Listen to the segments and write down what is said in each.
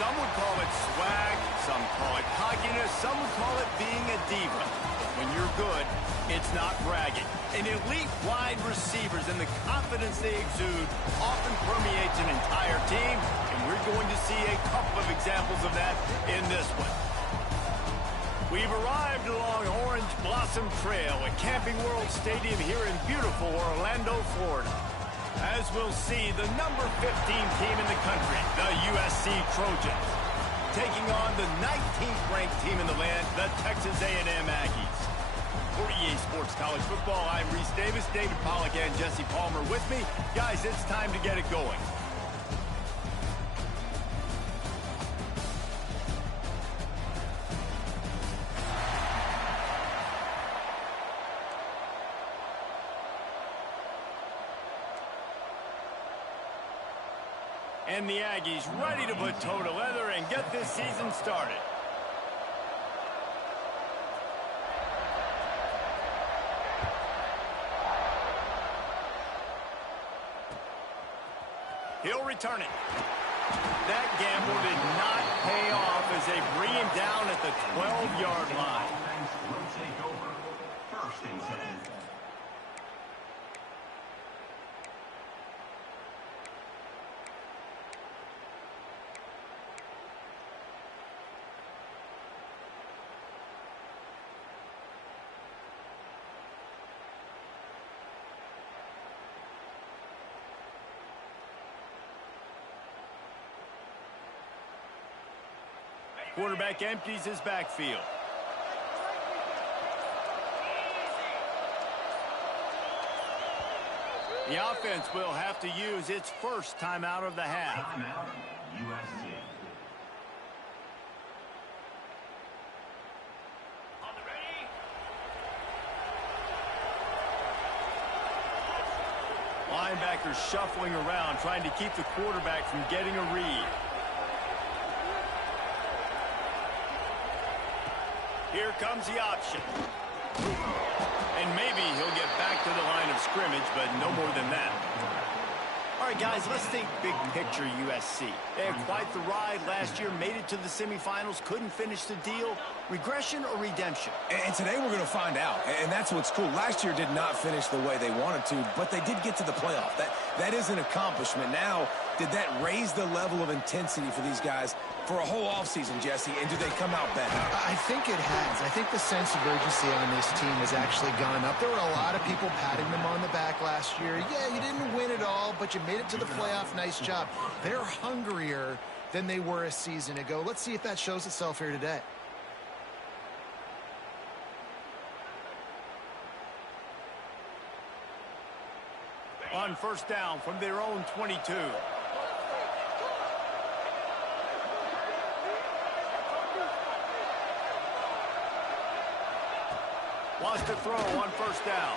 Some would call it swag, some call it cockiness, some would call it being a diva. When you're good, it's not bragging. An elite wide receivers and the confidence they exude often permeates an entire team, and we're going to see a couple of examples of that in this one. We've arrived along Orange Blossom Trail at Camping World Stadium here in beautiful Orlando, Florida. As we'll see, the number 15 team in the country, the USC Trojans, taking on the 19th ranked team in the land, the Texas A&M Aggies. For EA Sports College Football, I'm Reese Davis, David Pollack, and Jesse Palmer with me. Guys, it's time to get it going. And the Aggies ready to put toe to leather and get this season started. He'll return it. That gamble did not pay off as they bring him down at the 12-yard line. Will take over first and 10. Quarterback empties his backfield. The offense will have to use its first timeout of the half. Timeout, USC. On the ready. Linebackers shuffling around, trying to keep the quarterback from getting a read. Here comes the option. And maybe he'll get back to the line of scrimmage, but no more than that. All right, guys, let's think big picture USC. They had quite the ride last year, made it to the semifinals, couldn't finish the deal. Regression or redemption? And today we're going to find out, and that's what's cool. Last year did not finish the way they wanted to, but they did get to the playoff. That is an accomplishment. Now, did that raise the level of intensity for these guys for a whole offseason, Jesse, and do they come out better? I think it has. I think the sense of urgency on this team has actually gone up. There were a lot of people patting them on the back last year. Yeah, you didn't win it all, but you made it to the playoff. Nice job. They're hungrier than they were a season ago. Let's see if that shows itself here today. On first down from their own 22. Wants to throw on first down.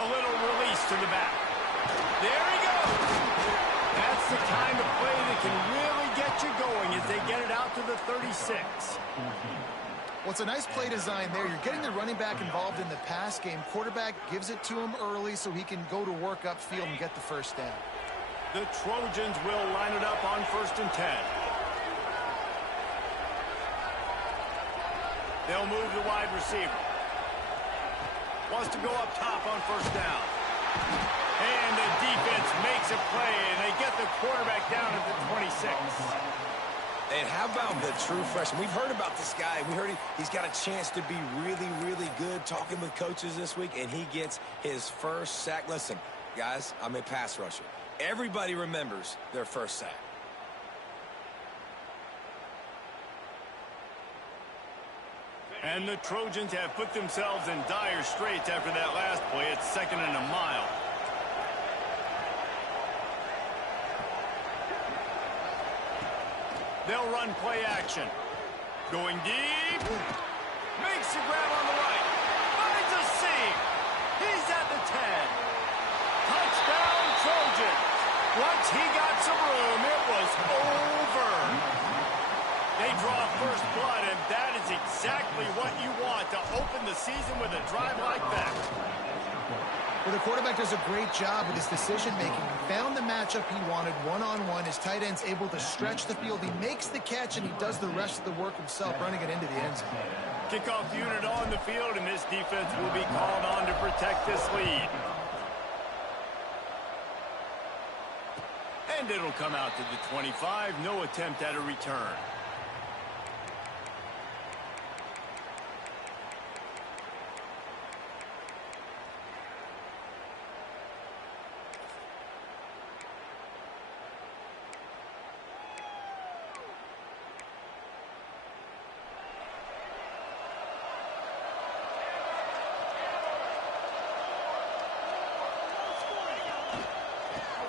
A little release to the back. There he goes. That's the kind of play that can really get you going as they get it out to the 36. Well, it's a nice play design there. You're getting the running back involved in the pass game. Quarterback gives it to him early so he can go to work upfield and get the first down. The Trojans will line it up on first and 10. They'll move the wide receiver. Wants to go up top on first down. And the defense makes a play, and they get the quarterback down at the 26. And how about the true freshman? We've heard about this guy. We heard he's got a chance to be really, really good, talking with coaches this week, and he gets his first sack. Listen, guys, I'm a pass rusher. Everybody remembers their first sack. And the Trojans have put themselves in dire straits after that last play. It's 2nd and a mile. They'll run play action. Going deep. Makes the grab on the right. Finds a seam. He's at the 10. Touchdown, Trojans. Once he got some room, it was over. They draw first blood, and that is exactly what you want to open the season with a drive like that. Well, the quarterback does a great job with his decision-making. He found the matchup he wanted one-on-one. His tight end's able to stretch the field. He makes the catch, and he does the rest of the work himself, running it into the end zone. Kickoff unit on the field, and this defense will be called on to protect this lead. And it'll come out to the 25. No attempt at a return.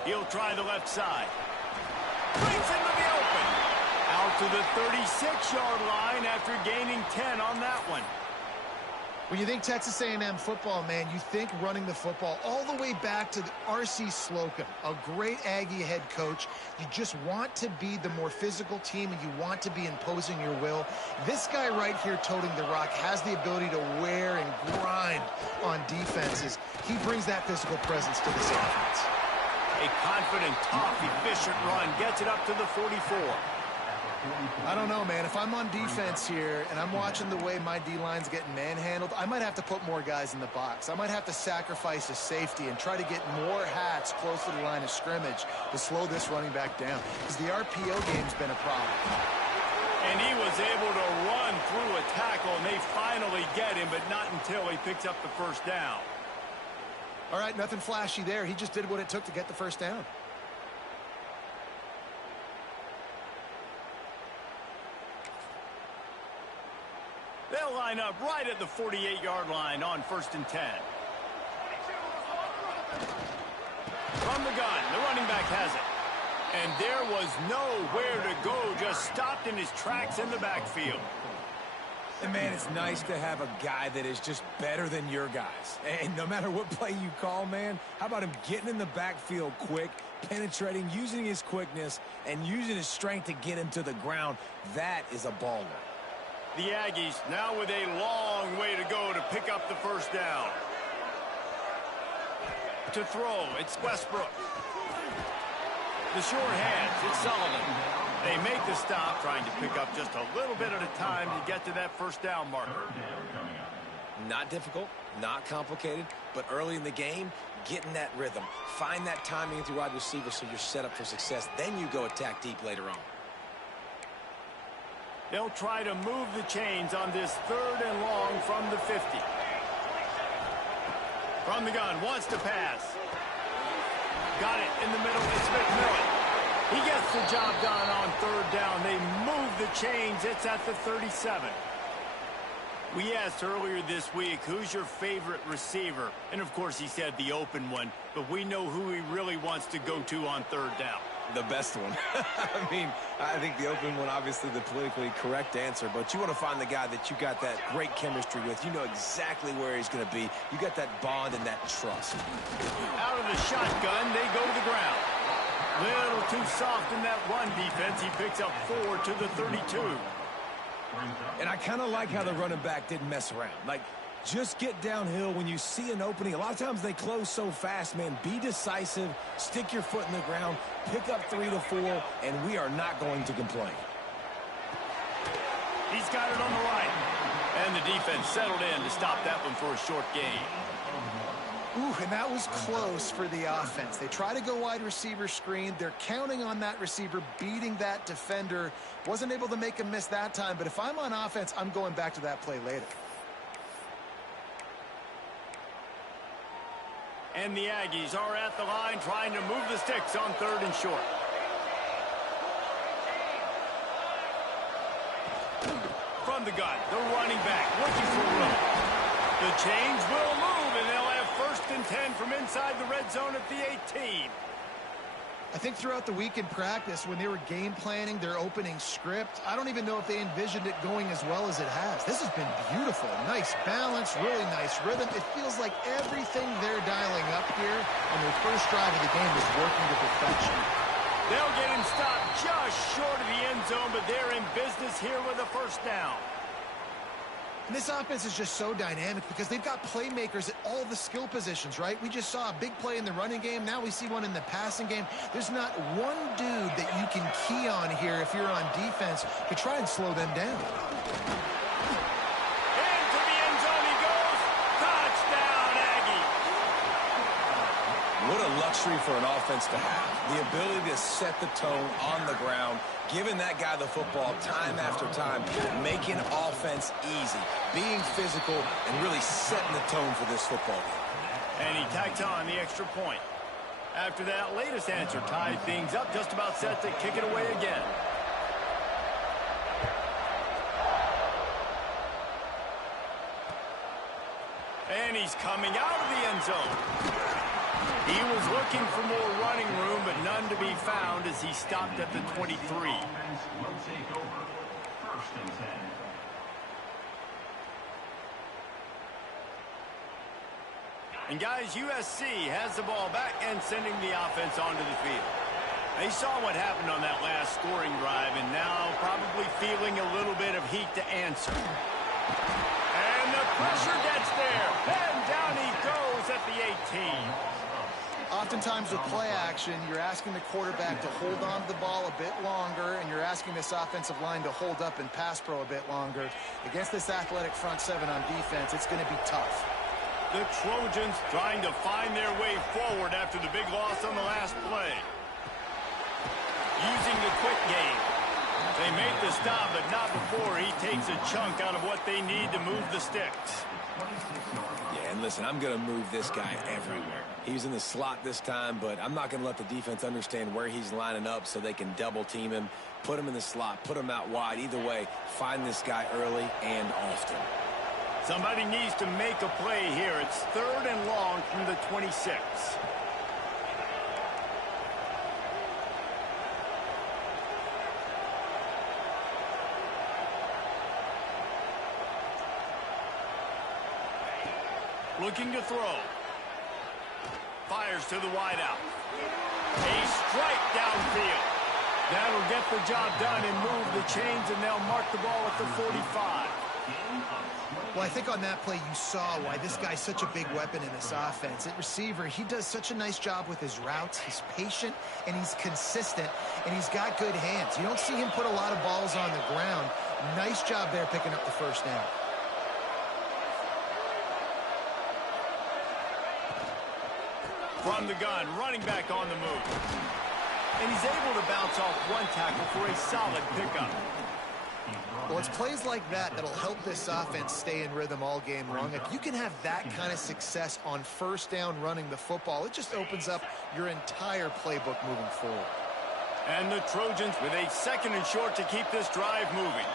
He'll try the left side. Brings into the open. Out to the 36-yard line after gaining 10 on that one. When you think Texas A&M football, man, you think running the football all the way back to R.C. Slocum, a great Aggie head coach. You just want to be the more physical team, and you want to be imposing your will. This guy right here toting the rock has the ability to wear and grind on defenses. He brings that physical presence to this offense. A confident, tough, efficient run gets it up to the 44. I don't know, man. If I'm on defense here and I'm watching the way my D-line's getting manhandled, I might have to put more guys in the box. I might have to sacrifice a safety and try to get more hats close to the line of scrimmage to slow this running back down, because the RPO game's been a problem. And he was able to run through a tackle, and they finally get him, but not until he picks up the first down. All right, nothing flashy there. He just did what it took to get the first down. They'll line up right at the 48-yard line on 1st and 10. From the gun, the running back has it. And there was nowhere to go, just stopped in his tracks in the backfield. And, man, it's nice to have a guy that is just better than your guys. And no matter what play you call, man, how about him getting in the backfield quick, penetrating, using his quickness, and using his strength to get him to the ground? That is a baller. The Aggies now with a long way to go to pick up the first down. To throw, it's Westbrook. The short hands, it's Sullivan. They make the stop, trying to pick up just a little bit at a time to get to that first down marker. Not difficult, not complicated, but early in the game, get in that rhythm. Find that timing with your wide receiver so you're set up for success. Then you go attack deep later on. They'll try to move the chains on this 3rd and long from the 50. From the gun, wants to pass. Got it in the middle, it's McMillan. He gets the job done on 3rd down. They move the chains. It's at the 37. We asked earlier this week, who's your favorite receiver? And, of course, he said the open one. But we know who he really wants to go to on 3rd down. The best one. I mean, I think the open one, obviously the politically correct answer. But you want to find the guy that you got that great chemistry with. You know exactly where he's going to be. You got that bond and that trust. Out of the shotgun, they go to the ground. Little too soft in that run defense. He picks up 4 to the 32. And I kind of like how the running back didn't mess around. Like, just get downhill when you see an opening. A lot of times they close so fast, man. Be decisive, stick your foot in the ground, pick up 3 to 4, and we are not going to complain. He's got it on the right. And the defense settled in to stop that one for a short gain. Ooh, and that was close for the offense. They try to go wide receiver screen. They're counting on that receiver beating that defender. Wasn't able to make him miss that time, but if I'm on offense, I'm going back to that play later. And the Aggies are at the line trying to move the sticks on 3rd and short. From the gun, the running back looking for room. The chains will move, and they'll have 1st and 10 from inside the red zone at the 18. I think throughout the week in practice, when they were game planning their opening script, I don't even know if they envisioned it going as well as it has. This has been beautiful. Nice balance, really nice rhythm. It feels like everything they're dialing up here on their first drive of the game is working to perfection. They'll get him stopped just short of the end zone, but they're in business here with a first down. And this offense is just so dynamic because they've got playmakers at all the skill positions, right? We just saw a big play in the running game. Now we see one in the passing game. There's not one dude that you can key on here if you're on defense to try and slow them down. Into the end zone he goes. Touchdown, Aggie. What a luxury for an offense to have. The ability to set the tone on the ground, giving that guy the football time after time, making offense easy, being physical, and really setting the tone for this football game. And he tacks on the extra point. After that latest answer tied things up, just about set to kick it away again. And he's coming out of the end zone. He was looking for more running room, but none to be found as he stopped at the 23. Offense will take over. First and 10. And guys, USC has the ball back and sending the offense onto the field. They saw what happened on that last scoring drive and now probably feeling a little bit of heat to answer. And the pressure gets there. And down he goes at the 18. Oftentimes with play action, you're asking the quarterback to hold on to the ball a bit longer, and you're asking this offensive line to hold up in pass pro a bit longer. Against this athletic front seven on defense, it's going to be tough. The Trojans trying to find their way forward after the big loss on the last play. Using the quick game. They make the stop, but not before he takes a chunk out of what they need to move the sticks. Yeah, and listen, I'm going to move this guy everywhere. He's in the slot this time, but I'm not going to let the defense understand where he's lining up so they can double team him, put him in the slot, put him out wide. Either way, find this guy early and often. Somebody needs to make a play here. It's 3rd and long from the 26. Looking to throw. Fires to the wideout. A strike downfield. That'll get the job done and move the chains, and they'll mark the ball at the 45. Well, I think on that play you saw why this guy's such a big weapon in this offense. At receiver, he does such a nice job with his routes. He's patient, and he's consistent, and he's got good hands. You don't see him put a lot of balls on the ground. Nice job there picking up the first down. From the gun, running back on the move. And he's able to bounce off one tackle for a solid pickup. Well, it's plays like that that'll help this offense stay in rhythm all game long. If you can have that kind of success on first down running the football, it just opens up your entire playbook moving forward. And the Trojans with a 2nd and short to keep this drive moving.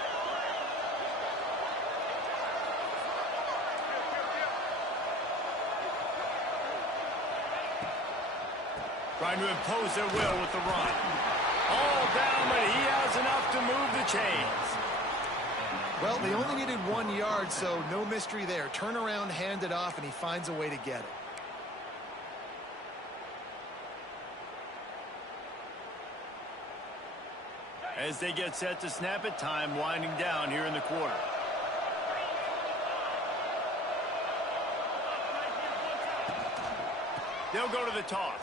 Trying to impose their will with the run. All down, but he has enough to move the chains. Well, they only needed 1 yard, so no mystery there. Turn around, hand it off, and he finds a way to get it. As they get set to snap it, time winding down here in the quarter. They'll go to the toss.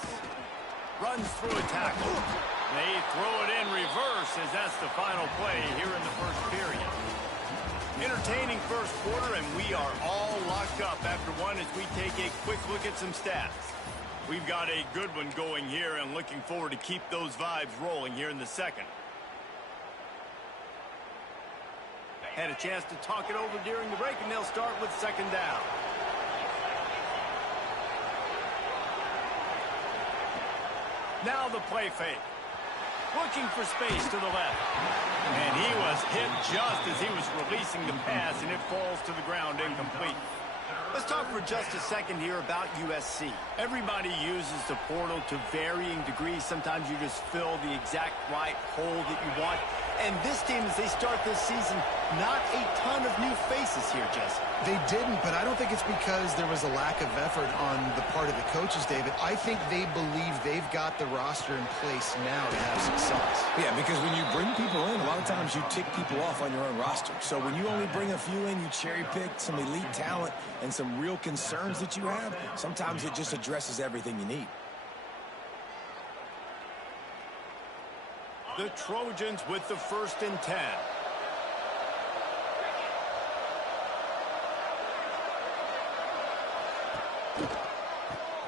Runs through a tackle. They throw it in reverse as that's the final play here in the first period. Entertaining first quarter, and we are all locked up after one as we take a quick look at some stats. We've got a good one going here and looking forward to keep those vibes rolling here in the second. Had a chance to talk it over during the break, and they'll start with 2nd down. Now the play fake. Looking for space to the left. And he was hit just as he was releasing the pass, and it falls to the ground incomplete. Let's talk for just a second here about USC. Everybody uses the portal to varying degrees. Sometimes you just fill the exact right hole that you want. And this team, as they start this season, not a ton of new faces here, Jesse. They didn't, but I don't think it's because there was a lack of effort on the part of the coaches, David. I think they believe they've they've got the roster in place now to have success. Yeah, because when you bring people in, a lot of times you tick people off on your own roster. So when you only bring a few in, you cherry pick some elite talent and some real concerns that you have, sometimes it just addresses everything you need. The Trojans with the 1st and 10.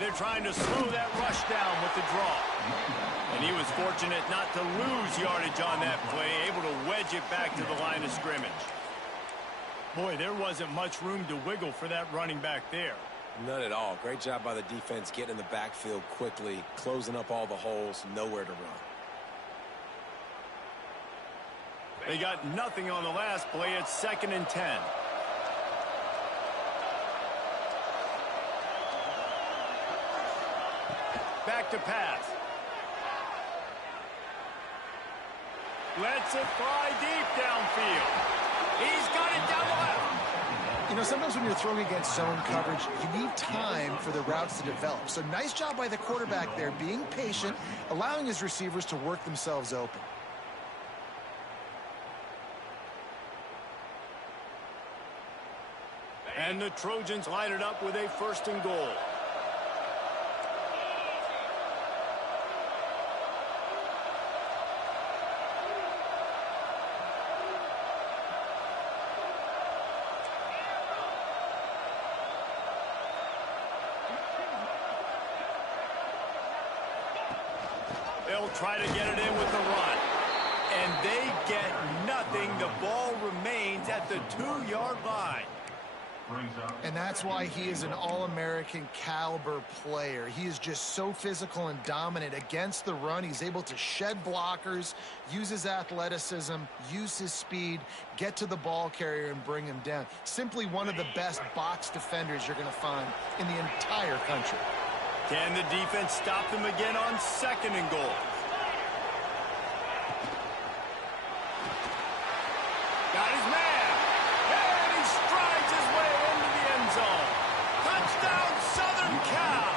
They're trying to slow that rush down with the draw. And he was fortunate not to lose yardage on that play, able to wedge it back to the line of scrimmage. Boy, there wasn't much room to wiggle for that running back there. None at all. Great job by the defense getting in the backfield quickly, closing up all the holes, nowhere to run. They got nothing on the last play. It's 2nd and 10. Back to pass. Lets it fly deep downfield. He's got it down the left. You know, sometimes when you're throwing against zone coverage, you need time for the routes to develop. So nice job by the quarterback there, being patient, allowing his receivers to work themselves open. And the Trojans line it up with a 1st and goal. They'll try to get it in with the run. And they get nothing. The ball remains at the 2-yard line. And that's why he is an All-American caliber player. He is just so physical and dominant against the run. He's able to shed blockers, use his athleticism, use his speed, get to the ball carrier and bring him down. Simply one of the best box defenders you're going to find in the entire country. Can the defense stop them again on 2nd and goal? Got his man. And he strides his way into the end zone. Touchdown, Southern Cal.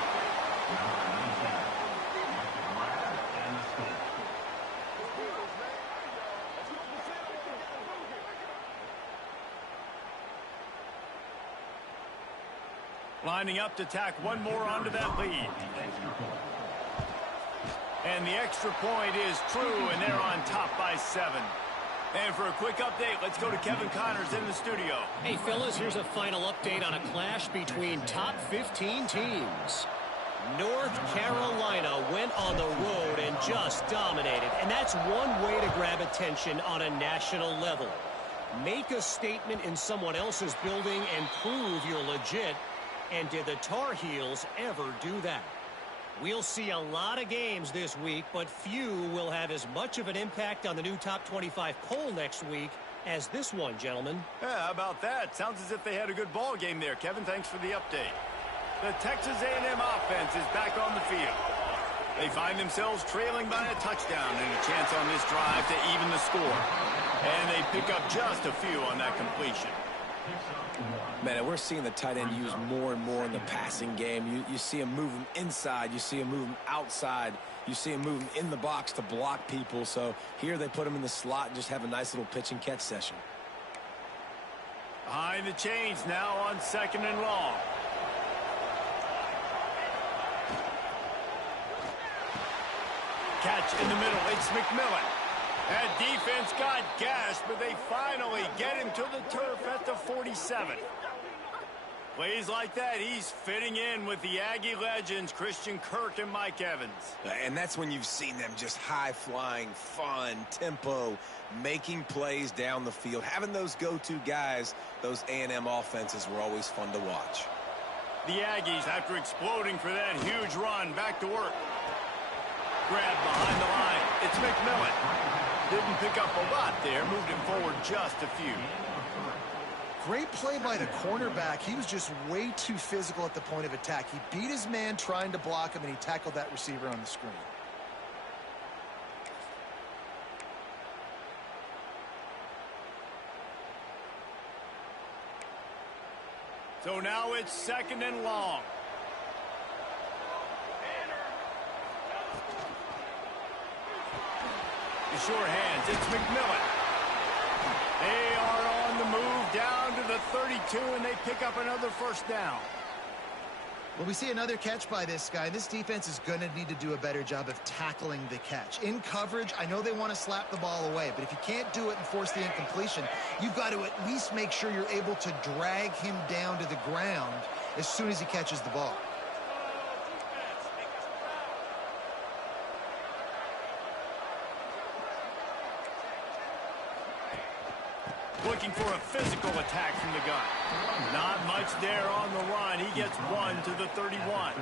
Lining up to tack one more onto that lead. And the extra point is true, and they're on top by 7. And for a quick update, let's go to Kevin Connors in the studio. Hey, fellas, here's a final update on a clash between top 15 teams. North Carolina went on the road and just dominated, and that's one way to grab attention on a national level. Make a statement in someone else's building and prove you're legit. And did the Tar Heels ever do that? We'll see a lot of games this week, but few will have as much of an impact on the new top 25 poll next week as this one, gentlemen. Yeah, how about that? Sounds as if they had a good ball game there. Kevin, thanks for the update. The Texas A&M offense is back on the field. They find themselves trailing by a touchdown and a chance on this drive to even the score. And they pick up just a few on that completion. Man, we're seeing the tight end used more and more in the passing game. You see him move him inside. You see him move him outside. You see him move him in the box to block people. So here they put him in the slot and just have a nice little pitch and catch session. Behind the chains now on 2nd and long. Catch in the middle. It's McMillan. That defense got gashed, but they finally get him to the turf at the 47. Plays like that, he's fitting in with the Aggie legends, Christian Kirk and Mike Evans. And that's when you've seen them just high-flying, fun, tempo, making plays down the field. Having those go-to guys, those A&M offenses were always fun to watch. The Aggies, after exploding for that huge run, back to work. Grab behind the line. It's McMillan. Didn't pick up a lot there, moved it forward just a few. Great play by the cornerback. He was just way too physical at the point of attack. He beat his man trying to block him, and he tackled that receiver on the screen. So now it's 2nd and long. the sure hands. It's McMillan. They are on the move down to the 32, and they pick up another first down. Well, we see another catch by this guy. This defense is going to need to do a better job of tackling the catch. In coverage, I know they want to slap the ball away, but if you can't do it and force the incompletion, you've got to at least make sure you're able to drag him down to the ground as soon as he catches the ball. Looking for a physical attack from the gun. Not much there on the run. He gets one to the 31.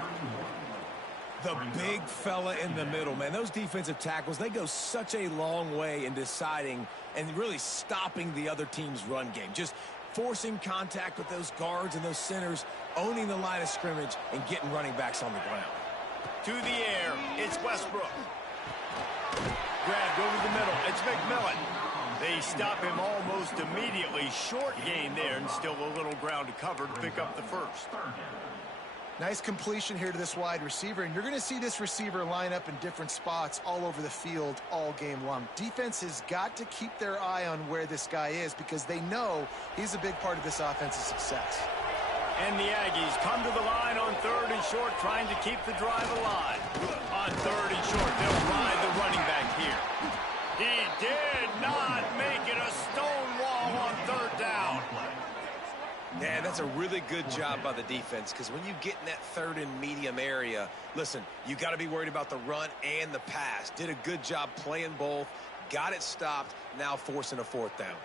The big fella in the middle, man. Those defensive tackles, they go such a long way in deciding and really stopping the other team's run game. Just forcing contact with those guards and those centers, owning the line of scrimmage, and getting running backs on the ground. To the air, it's Westbrook. Grabbed over the middle, it's McMillan. They stop him almost immediately. Short gain there, and still a little ground to cover to pick up the first. Nice completion here to this wide receiver, and you're going to see this receiver line up in different spots all over the field all game long. Defense has got to keep their eye on where this guy is because they know he's a big part of this offense's success. And the Aggies come to the line on 3rd and short, trying to keep the drive alive. On 3rd and short, they'll ride the running back here. He did not make it a stone wall on 3rd down. Yeah, that's a really good job by the defense because when you get in that 3rd and medium area, listen, you got to be worried about the run and the pass. Did a good job playing both, got it stopped, now forcing a 4th down.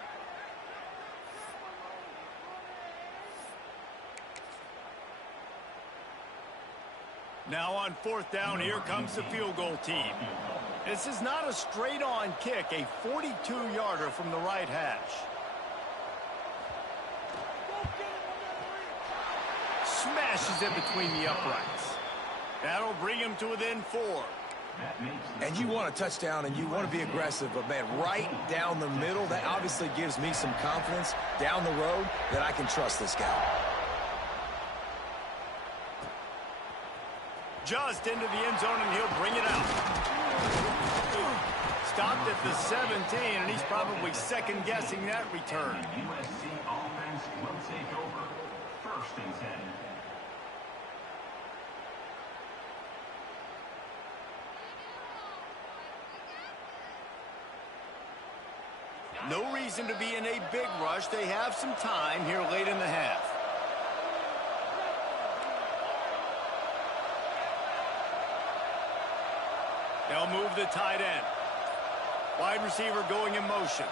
Now on 4th down, here comes the field goal team. This is not a straight-on kick, a 42-yarder from the right hash. Smashes it between the uprights. That'll bring him to within 4. And you want a touchdown and you want to be aggressive, but man, right down the middle, that obviously gives me some confidence down the road that I can trust this guy. Just into the end zone, and he'll bring it out. Stopped at the 17, and he's probably second-guessing that return. USC offense will take over. 1st and 10. No reason to be in a big rush. They have some time here late in the half. They'll move the tight end. Wide receiver going in motion.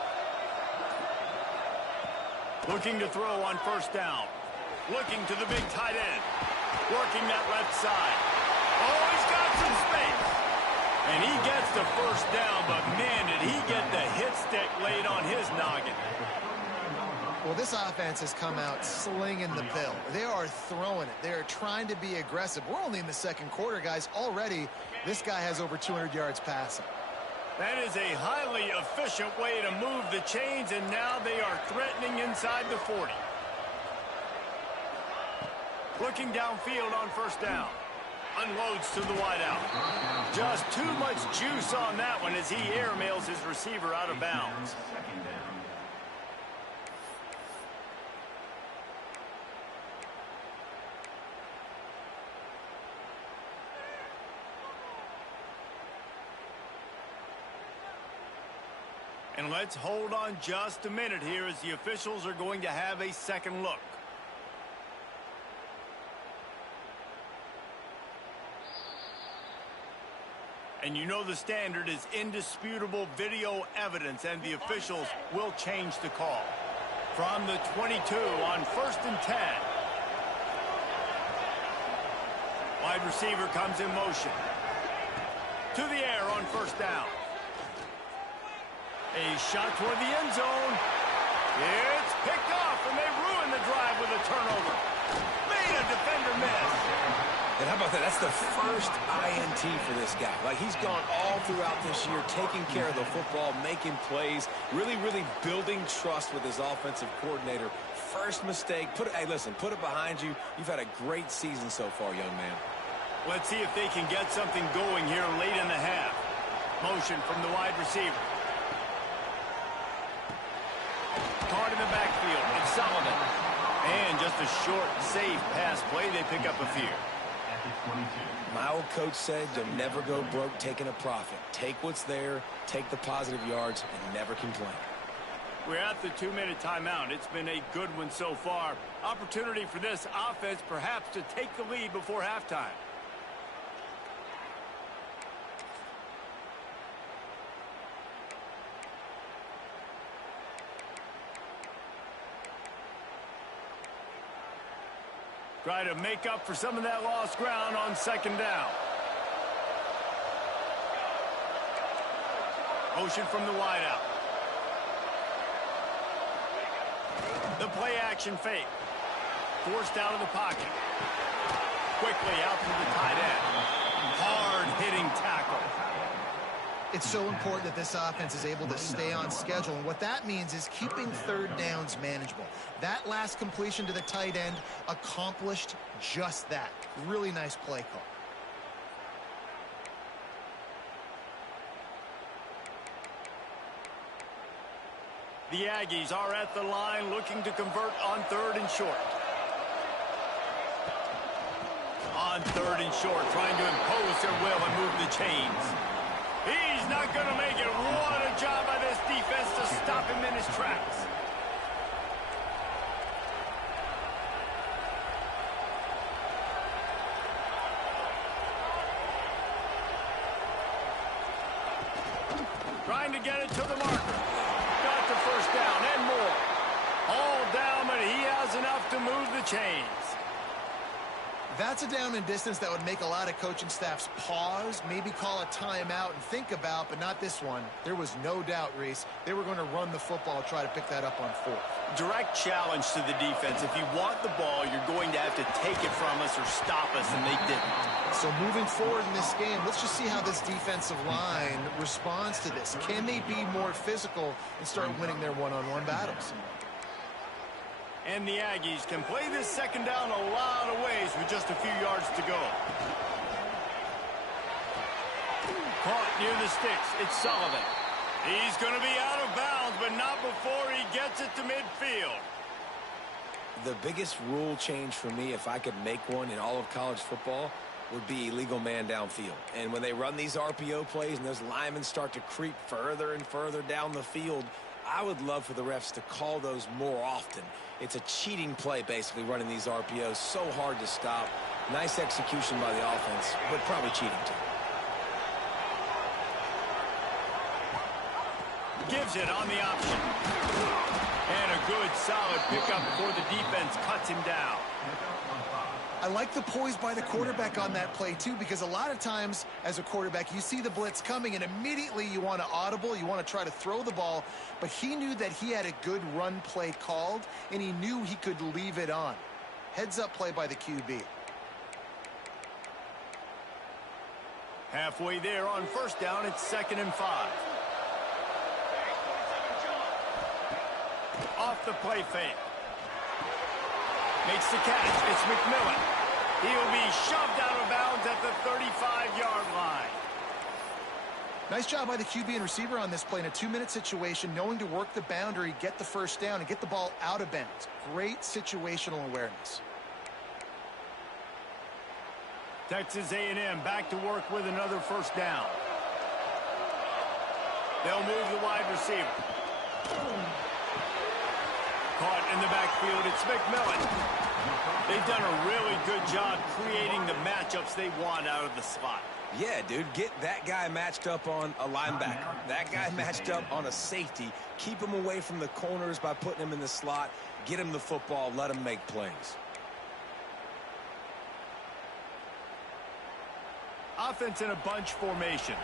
Looking to throw on 1st down. Looking to the big tight end. Working that left side. Oh, he's got some space. And he gets the 1st down, but man, did he get the hit stick laid on his noggin. Well, this offense has come out slinging the pill. They are throwing it. They are trying to be aggressive. We're only in the 2nd quarter, guys. Already, this guy has over 200 yards passing. That is a highly efficient way to move the chains, and now they are threatening inside the 40. Looking downfield on 1st down. Unloads to the wideout. Just too much juice on that one as he airmails his receiver out of bounds. And let's hold on just a minute here as the officials are going to have a second look. And you know the standard is indisputable video evidence, and the officials will change the call. From the 22 on 1st and 10. Wide receiver comes in motion. To the air on 1st down. A shot toward the end zone. It's picked off, and they ruin the drive with a turnover. Made a defender miss. And how about that? That's the first INT for this guy. Like, he's gone all throughout this year, taking care of the football, making plays, really, really building trust with his offensive coordinator. First mistake. Hey, listen, put it behind you. You've had a great season so far, young man. Let's see if they can get something going here late in the half. Motion from the wide receiver. Caught in the backfield. It's Sullivan. And just a short, safe pass play. They pick up a few. My old coach said you'll never go broke taking a profit. Take what's there, take the positive yards, and never complain. We're at the 2-minute timeout. It's been a good one so far. Opportunity for this offense perhaps to take the lead before halftime. Try to make up for some of that lost ground on second down. Motion from the wideout. The play action fake. Forced out of the pocket. Quickly out to the tight end. Hard-hitting tackle. It's so important that this offense is able to stay on schedule, and what that means is keeping third downs manageable. That last completion to the tight end accomplished just that. Really nice play call. The Aggies are at the line looking to convert on 3rd and short. On 3rd and short, trying to impose their will and move the chains. He's not going to make it. What a job by this defense to stop him in his tracks. Trying to get it to the marker. Got the first down and more. All down, but he has enough to move the chains. That's a down and distance that would make a lot of coaching staffs pause, maybe call a timeout and think about, but not this one. There was no doubt, Reese, they were going to run the football, try to pick that up on 4th. Direct challenge to the defense. If you want the ball, you're going to have to take it from us or stop us, and they didn't. So moving forward in this game, let's just see how this defensive line responds to this. Can they be more physical and start winning their one-on-one battles? And the Aggies can play this second down a lot of ways with just a few yards to go. Caught near the sticks. It's Sullivan. He's going to be out of bounds, but not before he gets it to midfield. The biggest rule change for me, if I could make one in all of college football, would be illegal man downfield. And when they run these RPO plays and those linemen start to creep further and further down the field, I would love for the refs to call those more often. It's a cheating play, basically, running these RPOs. So hard to stop. Nice execution by the offense, but probably cheating too. Gives it on the option. And a good, solid pickup before the defense cuts him down. I like the poise by the quarterback on that play, too, because a lot of times as a quarterback, you see the blitz coming, and immediately you want to audible, you want to try to throw the ball, but he knew that he had a good run play called, and he knew he could leave it on. Heads-up play by the QB. Halfway there on first down, it's 2nd and 5. Off the play fake. Makes the catch. It's McMillan. He'll be shoved out of bounds at the 35-yard line. Nice job by the QB and receiver on this play in a 2-minute situation, knowing to work the boundary, get the first down, and get the ball out of bounds. Great situational awareness. Texas A&M back to work with another first down. They'll move the wide receiver. Caught in the backfield, it's McMillan. They've done a really good job creating the matchups they want out of the slot. Yeah, dude, get that guy matched up on a linebacker. That guy matched up on a safety. Keep him away from the corners by putting him in the slot. Get him the football, let him make plays. Offense in a bunch formation.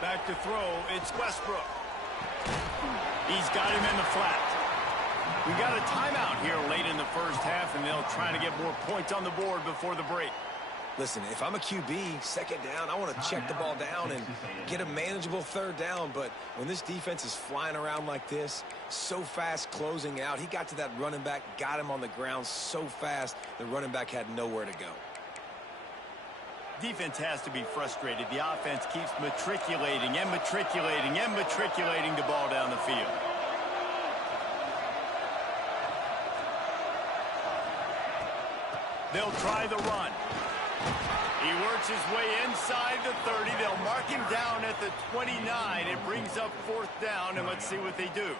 Back to throw, it's Westbrook. He's got him in the flat. We got a timeout here late in the first half, and they'll try to get more points on the board before the break. Listen, if I'm a QB, second down, I want to check the ball down and get a manageable third down. But when this defense is flying around like this, so fast closing out, he got to that running back, got him on the ground so fast, the running back had nowhere to go. Defense has to be frustrated. The offense keeps matriculating and matriculating and matriculating the ball down the field. They'll try the run. He works his way inside the 30. They'll mark him down at the 29. It brings up 4th down, and let's see what they do.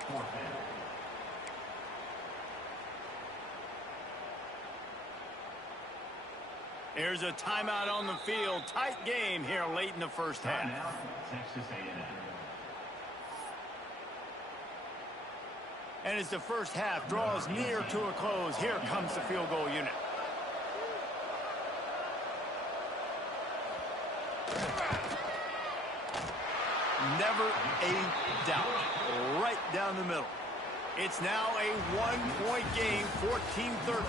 Here's a timeout on the field. Tight game here late in the first half. And as the first half draws near to a close, here comes the field goal unit. Never a doubt. Right down the middle. It's now a 1-point game, 14-13.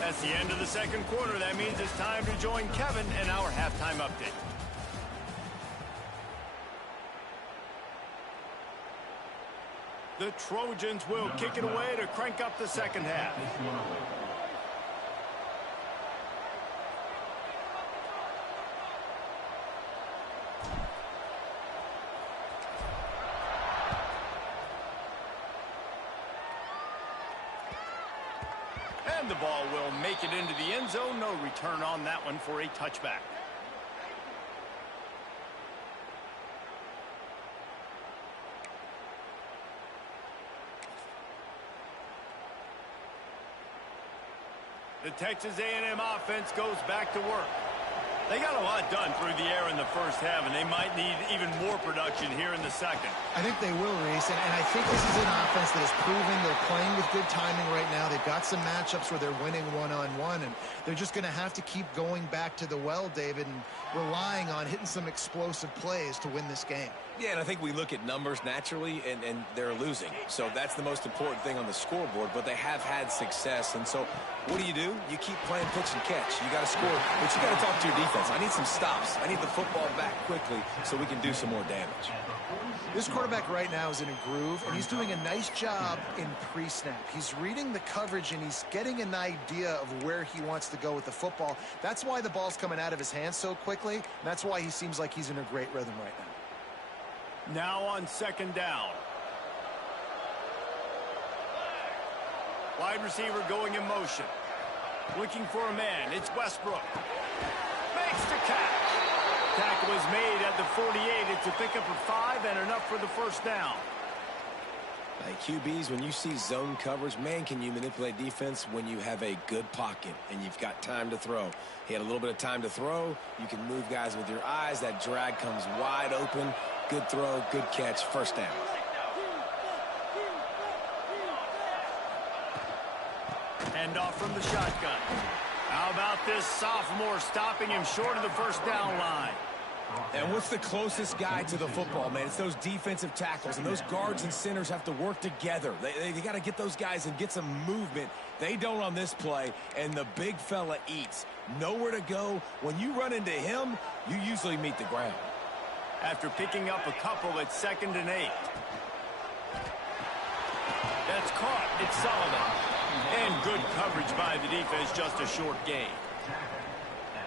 That's the end of the second quarter. That means it's time to join Kevin in our halftime update. The Trojans will kick it away to crank up the second half. And the ball will make it into the end zone. No return on that one for a touchback. The Texas A&M offense goes back to work. They got a lot done through the air in the first half, and they might need even more production here in the second. I think they will, Reese, and I think this is an offense that has proven they're playing with good timing right now. They've got some matchups where they're winning one-on-one, and they're just going to have to keep going back to the well, David, and relying on hitting some explosive plays to win this game. Yeah, and I think we look at numbers naturally, and they're losing. So that's the most important thing on the scoreboard, but they have had success. And so what do? You keep playing pitch and catch. You got to score, but you got to talk to your defense. I need some stops. I need the football back quickly so we can do some more damage. This quarterback right now is in a groove, and he's doing a nice job in pre-snap. He's reading the coverage, and he's getting an idea of where he wants to go with the football. That's why the ball's coming out of his hands so quickly, and that's why he seems like he's in a great rhythm right now. Now on second down. Wide receiver going in motion. Looking for a man. It's Westbrook. Makes the catch. Tackle is made at the 48. It's a pickup of 5 and enough for the first down. Hey, QBs, when you see zone coverage, man, can you manipulate defense when you have a good pocket and you've got time to throw. He had a little bit of time to throw. You can move guys with your eyes. That drag comes wide open. Good throw, good catch, first down. Hand off from the shotgun. How about this sophomore stopping him short of the first down line? And what's the closest guy to the football, man? It's those defensive tackles, and those guards and centers have to work together. They got to get those guys and get some movement. They don't on this play, and the big fella eats. Nowhere to go. When you run into him, you usually meet the ground. After picking up a couple, it's 2nd and 8. That's caught. It's Sullivan. And good coverage by the defense, just a short gain.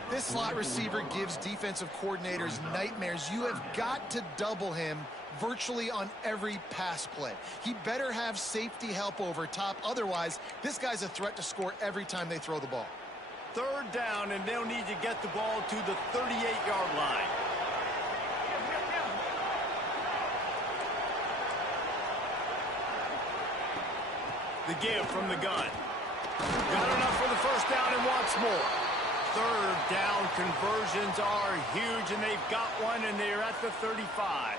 This slot receiver gives defensive coordinators nightmares. You have got to double him virtually on every pass play. He better have safety help over top. Otherwise, this guy's a threat to score every time they throw the ball. 3rd down, and they'll need to get the ball to the 38-yard line. The give from the gun. Got enough for the first down and wants more. 3rd down conversions are huge, and they've got one, and they're at the 35.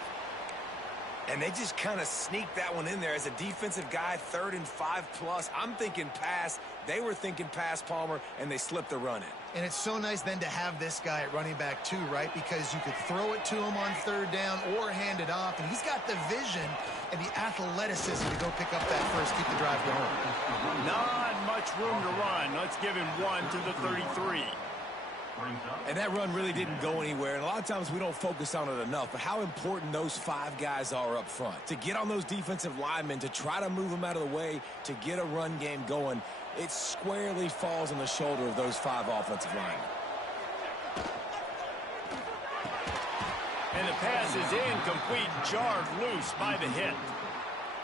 And they just kind of sneaked that one in there as a defensive guy, 3rd and 5+. I'm thinking pass. They were thinking pass, Palmer, and they slipped the run in. And it's so nice then to have this guy at running back too, right? Because you could throw it to him on 3rd down or hand it off, and he's got the vision and the athleticism to go pick up that first, keep the drive going. Not much room to run. Let's give him 1 to the 33. And that run really didn't go anywhere. And a lot of times we don't focus on it enough. But how important those 5 guys are up front. To get on those defensive linemen, to try to move them out of the way, to get a run game going, it squarely falls on the shoulder of those 5 offensive linemen. pass is incomplete, jarred loose by the hit.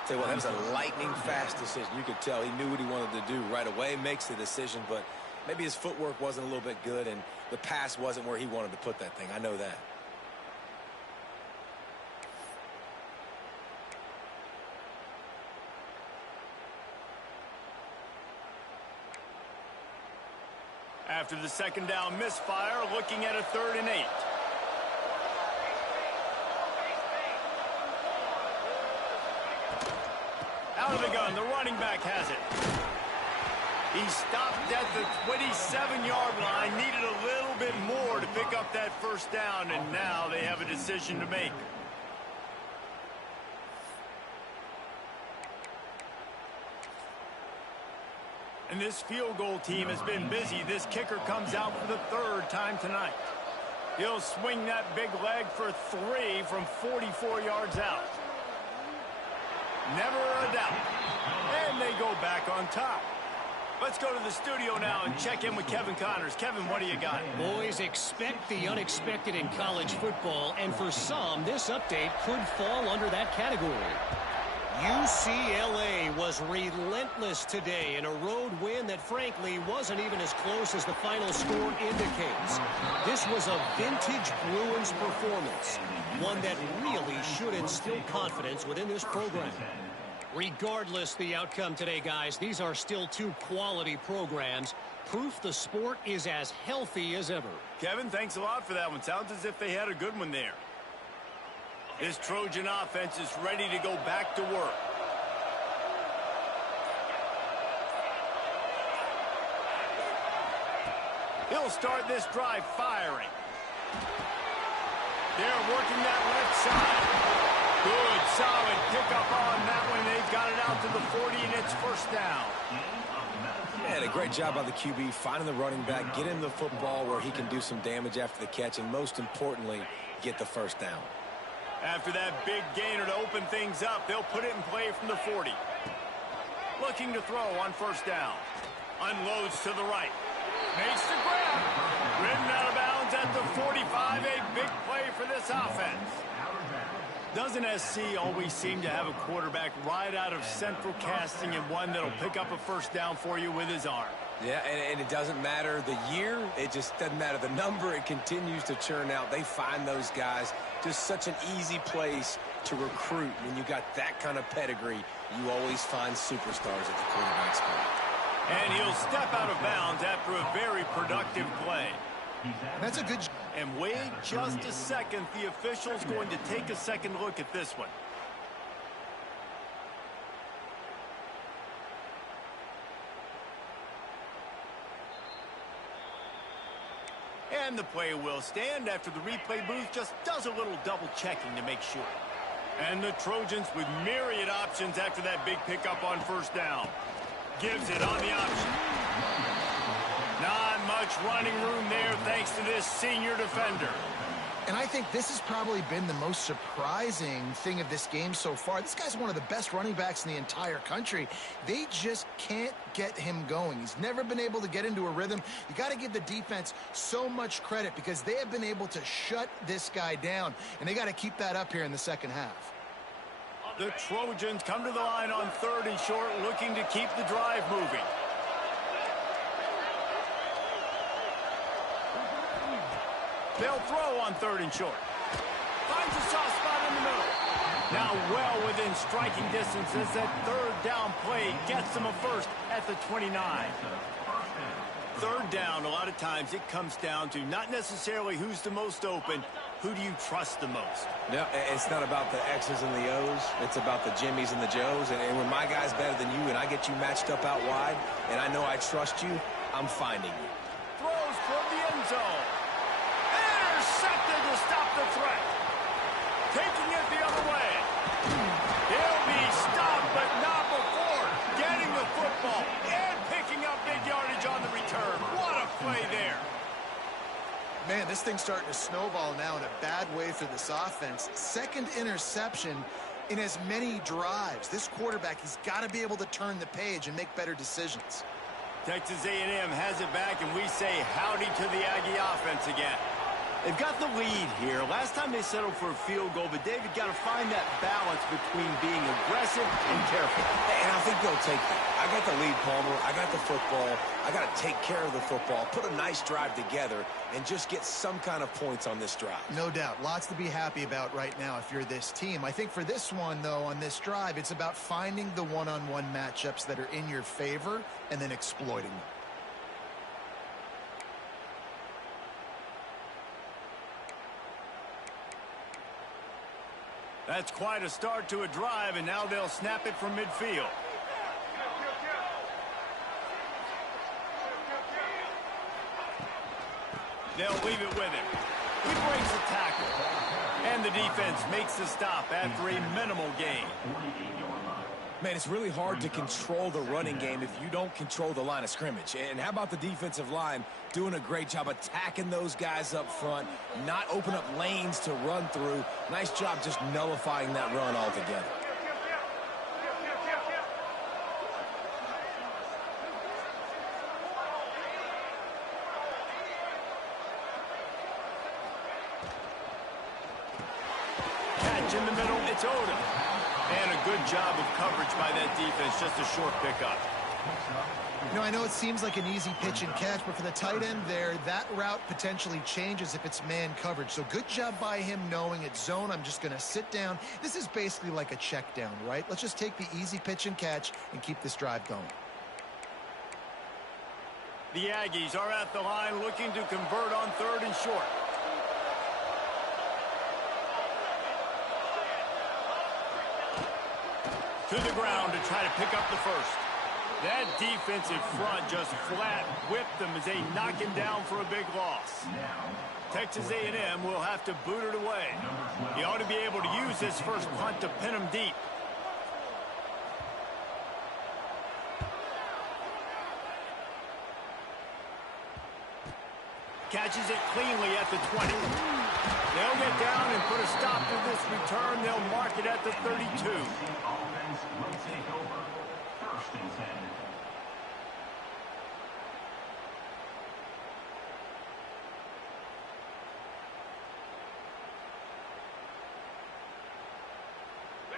Tell you what, that was a lightning-fast decision. You could tell he knew what he wanted to do right away, makes the decision, but maybe his footwork wasn't a little bit good, and the pass wasn't where he wanted to put that thing. I know that. After the second down misfire, looking at a 3rd and 8. Out of the gun, the running back has it. He stopped at the 27-yard line, needed a little bit more to pick up that first down, and now they have a decision to make. And this field goal team has been busy. This kicker comes out for the 3rd time tonight. He'll swing that big leg for 3 from 44 yards out. Never a doubt. And they go back on top. Let's go to the studio now and check in with Kevin Connors. Kevin, what do you got? Boys, expect the unexpected in college football, and for some, this update could fall under that category. UCLA was relentless today in a road win that frankly wasn't even as close as the final score indicates. This was a vintage Bruins performance, one that really should instill confidence within this program. Regardless the outcome today, guys, these are still 2 quality programs. Proof the sport is as healthy as ever. Kevin, thanks a lot for that one. Sounds as if they had a good one there. This Trojan offense is ready to go back to work. He'll start this drive firing. They're working that left side. Good, solid pickup on that one. They've got it out to the 40, and it's first down. Man, a great job by the QB, finding the running back, get him the football where he can do some damage after the catch, and most importantly, get the first down. After that big gainer to open things up, they'll put it in play from the 40. Looking to throw on first down. Unloads to the right. Makes the grab. Ridden out of bounds at the 45. A big play for this offense. Doesn't SC always seem to have a quarterback right out of central casting and one that'll pick up a first down for you with his arm? Yeah, and it doesn't matter the year. It just doesn't matter the number. It continues to churn out. They find those guys. Just such an easy place to recruit. When you got that kind of pedigree, you always find superstars at the quarterback spot. And he'll step out of bounds after a very productive play. That's a good... And wait just a second. The official's going to take a second look at this one. And the play will stand after the replay booth just does a little double checking to make sure. And the Trojans with myriad options after that big pickup on first down. Gives it on the option. Not much running room there thanks to this senior defender. And I think this has probably been the most surprising thing of this game so far. This guy's one of the best running backs in the entire country. They just can't get him going. He's never been able to get into a rhythm. You got to give the defense so much credit because they have been able to shut this guy down, and they got to keep that up here in the second half. The Trojans come to the line on 3rd and short, looking to keep the drive moving. They'll throw on 3rd and short. Finds a soft spot in the middle. Now well within striking distance as that 3rd down play gets them a first at the 29. 3rd down, a lot of times it comes down to not necessarily who's the most open, who do you trust the most? No, it's not about the X's and the O's. It's about the Jimmies and the Joes. And when my guy's better than you and I get you matched up out wide and I know I trust you, I'm finding you. Throws toward the end zone. Intercepted to stop the threat. Taking it the other way. He'll be stopped, but not before getting the football and picking up big yardage on the return. What a play there. Man, this thing's starting to snowball now in a bad way for this offense. 2nd interception in as many drives. This quarterback, he's got to be able to turn the page and make better decisions. Texas A&M has it back, and we say howdy to the Aggie offense again. They've got the lead here. Last time they settled for a field goal, but David got to find that balance between being aggressive and careful. And I think they'll take that. I got the lead, Palmer. I got the football. I got to take care of the football, put a nice drive together, and just get some kind of points on this drive. No doubt. Lots to be happy about right now if you're this team. I think for this one, though, on this drive, it's about finding the one-on-one matchups that are in your favor and then exploiting them. That's quite a start to a drive, and now they'll snap it from midfield. They'll leave it with him. He breaks the tackle. And the defense makes the stop after a minimal gain. Man, it's really hard to control the running game if you don't control the line of scrimmage. And how about the defensive line doing a great job attacking those guys up front, not open up lanes to run through. Nice job just nullifying that run altogether. Catch in the middle, it's Odom. And a good job of coverage by that defense, just a short pickup. You know, I know it seems like an easy pitch and catch, but for the tight end there, that route potentially changes if it's man coverage. So good job by him knowing it's zone. I'm just going to sit down. This is basically like a check down, right? Let's just take the easy pitch and catch and keep this drive going. The Aggies are at the line looking to convert on 3rd and short. To the ground to try to pick up the first. That defensive front just flat whipped them as they knock him down for a big loss. Texas A&M will have to boot it away. He ought to be able to use this first punt to pin him deep. Catches it cleanly at the 20. They'll get down and put a stop to this return. They'll mark it at the 32. Will take over 1st and 10.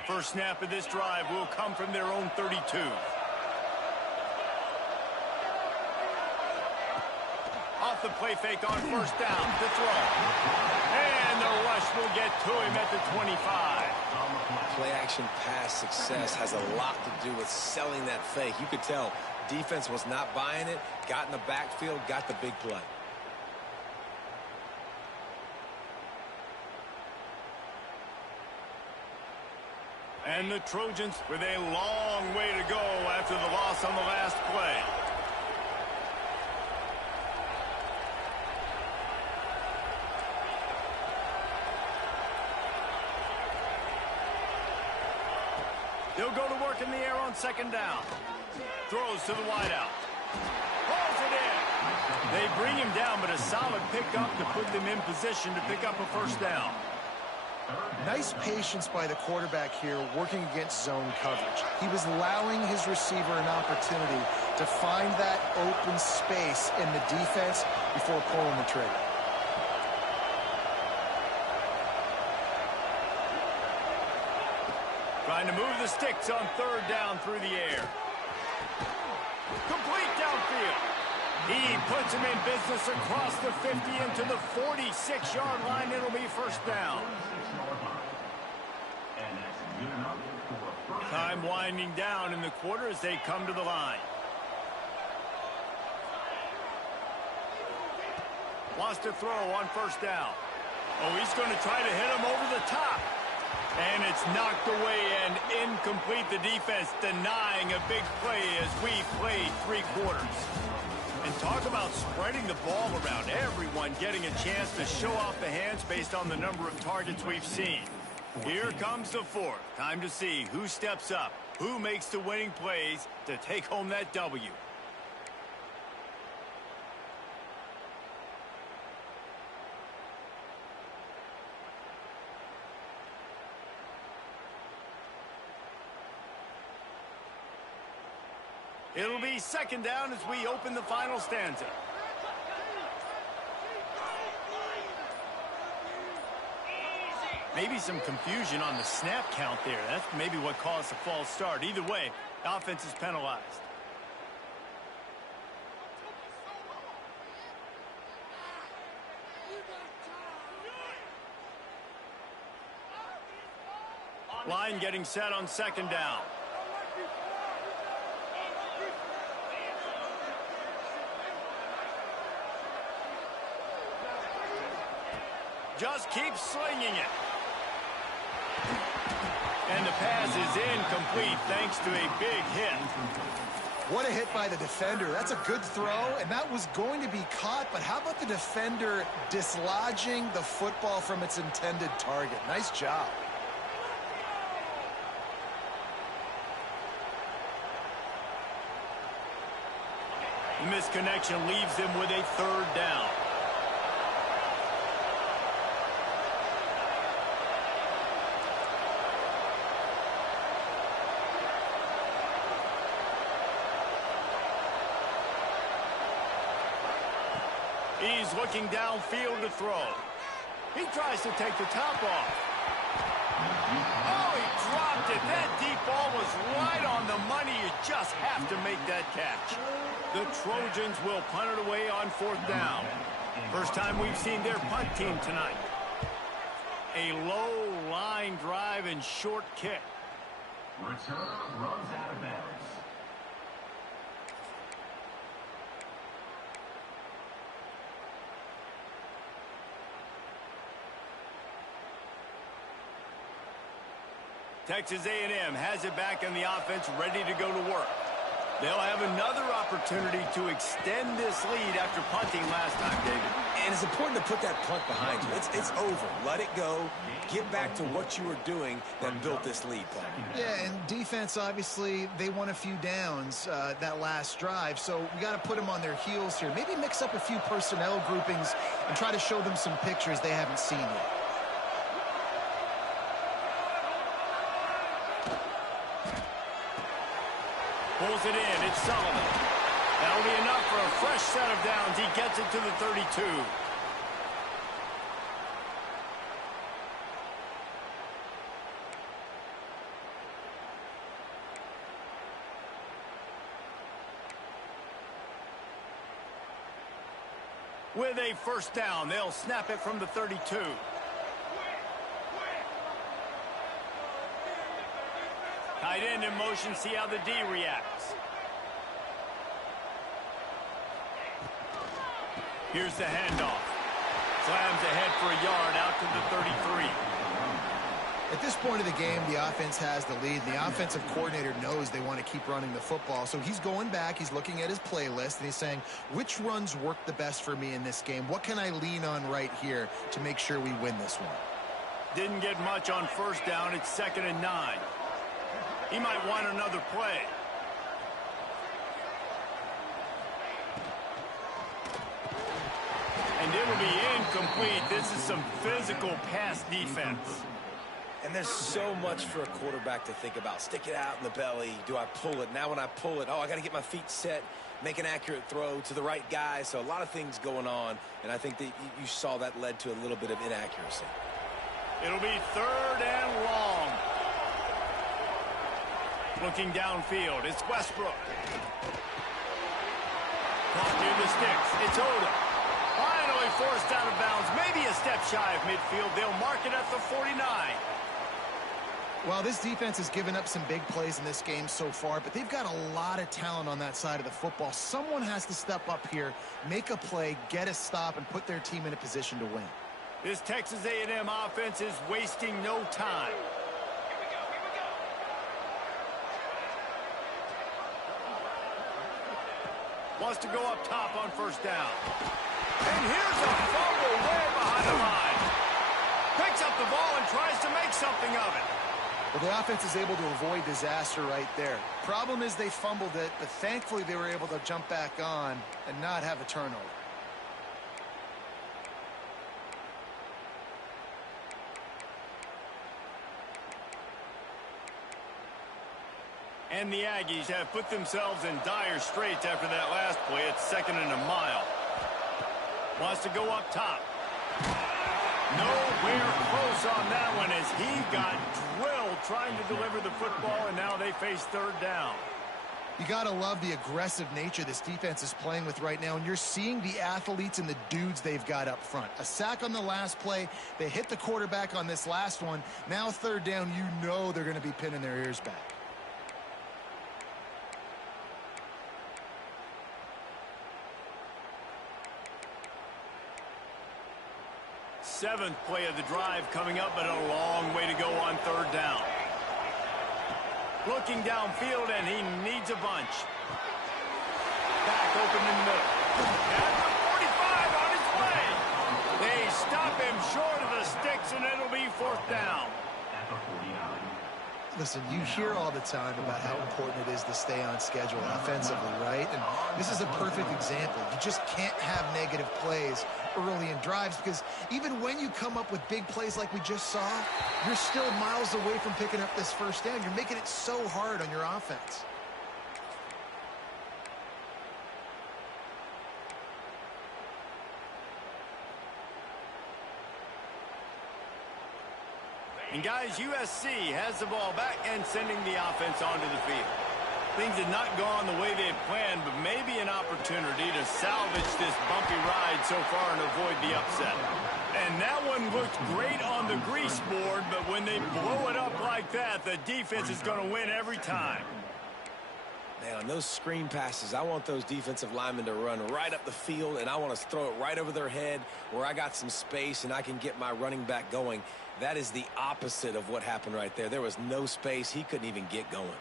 First snap of this drive will come from their own 32. Off the play fake on 1st down to throw. And the rush will get to him at the 25. Play action pass success has a lot to do with selling that fake. You could tell defense was not buying it, got in the backfield, got the big play. And the Trojans with a long way to go after the loss on the last play. They'll go to work in the air on 2nd down. Throws to the wideout. Pulls it in. They bring him down, but a solid pickup to put them in position to pick up a 1st down. Nice patience by the quarterback here working against zone coverage. He was allowing his receiver an opportunity to find that open space in the defense before pulling the trigger. Trying to move the sticks on 3rd down through the air. Complete downfield. He puts him in business across the 50 into the 46-yard line. It'll be 1st down. Time winding down in the quarter as they come to the line. Wants to throw on 1st down. Oh, he's going to try to hit him over the top. And it's knocked away and incomplete. The defense denying a big play as we played 3 quarters. And talk about spreading the ball around. Everyone getting a chance to show off the hands based on the number of targets we've seen. Here comes the 4th. Time to see who steps up, who makes the winning plays to take home that W. It'll be 2nd down as we open the final stanza. Maybe some confusion on the snap count there. That's maybe what caused the false start. Either way, the offense is penalized. Line getting set on second down. Just keep slinging it. And the pass is incomplete thanks to a big hit. What a hit by the defender. That's a good throw, and that was going to be caught, but how about the defender dislodging the football from its intended target? Nice job. The misconnection leaves them with a third down. He's looking downfield to throw. He tries to take the top off. Oh, he dropped it. That deep ball was right on the money. You just have to make that catch. The Trojans will punt it away on fourth down. First time we've seen their punt team tonight. A low line drive and short kick. Return runs out of bounds. Texas A&M has it back in the offense, ready to go to work. They'll have another opportunity to extend this lead after punting last time, David. And it's important to put that punt behind you. It's over. Let it go. Get back to what you were doing that built this lead, Paul. Yeah, and defense, obviously, they won a few downs that last drive, so we got to put them on their heels here. Maybe mix up a few personnel groupings and try to show them some pictures they haven't seen yet. Pulls it in. It's Sullivan. That'll be enough for a fresh set of downs. He gets it to the 32. With a first down, they'll snap it from the 32. Tight end in motion, see how the D reacts. Here's the handoff. Slams ahead for a yard out to the 33. At this point of the game, the offense has the lead. The offensive coordinator knows they want to keep running the football. So he's going back, he's looking at his playlist, and he's saying, which runs work the best for me in this game? What can I lean on right here to make sure we win this one? Didn't get much on first down. It's 2nd and 9. He might want another play. And it'll be incomplete. This is some physical pass defense. And there's so much for a quarterback to think about. Stick it out in the belly. Do I pull it? Now when I pull it, oh, I got to get my feet set, make an accurate throw to the right guy. So a lot of things going on. And I think that you saw that led to a little bit of inaccuracy. It'll be 3rd and long. Looking downfield, it's Westbrook. Caught near the sticks, it's Odom. Finally forced out of bounds, maybe a step shy of midfield. They'll mark it at the 49. Well, this defense has given up some big plays in this game so far, but they've got a lot of talent on that side of the football. Someone has to step up here, make a play, get a stop, and put their team in a position to win. This Texas A&M offense is wasting no time. Wants to go up top on first down. And here's a fumble way behind the line. Picks up the ball and tries to make something of it. Well, the offense is able to avoid disaster right there. Problem is they fumbled it, but thankfully they were able to jump back on and not have a turnover. And the Aggies have put themselves in dire straits after that last play. It's 2nd and a mile. Wants to go up top. Nowhere close close on that one as he got drilled trying to deliver the football, and now they face third down. You got to love the aggressive nature this defense is playing with right now, and you're seeing the athletes and the dudes they've got up front. A sack on the last play. They hit the quarterback on this last one. Now third down, you know they're going to be pinning their ears back. Seventh play of the drive coming up, but a long way to go on third down. Looking downfield, and he needs a bunch. Back open in the middle. At the 45 on his way. They stop him short of the sticks, and it'll be fourth down. At the 49. Listen, you hear all the time about how important it is to stay on schedule offensively, right? And this is a perfect example. You just can't have negative plays early in drives because even when you come up with big plays like we just saw, you're still miles away from picking up this first down. You're making it so hard on your offense. And guys, USC has the ball back and sending the offense onto the field. Things had not gone the way they had planned, but maybe an opportunity to salvage this bumpy ride so far and avoid the upset. And that one looked great on the grease board, but when they blow it up like that, the defense is going to win every time. Man, on those screen passes, I want those defensive linemen to run right up the field, and I want to throw it right over their head where I got some space and I can get my running back going. That is the opposite of what happened right there. There was no space. He couldn't even get going.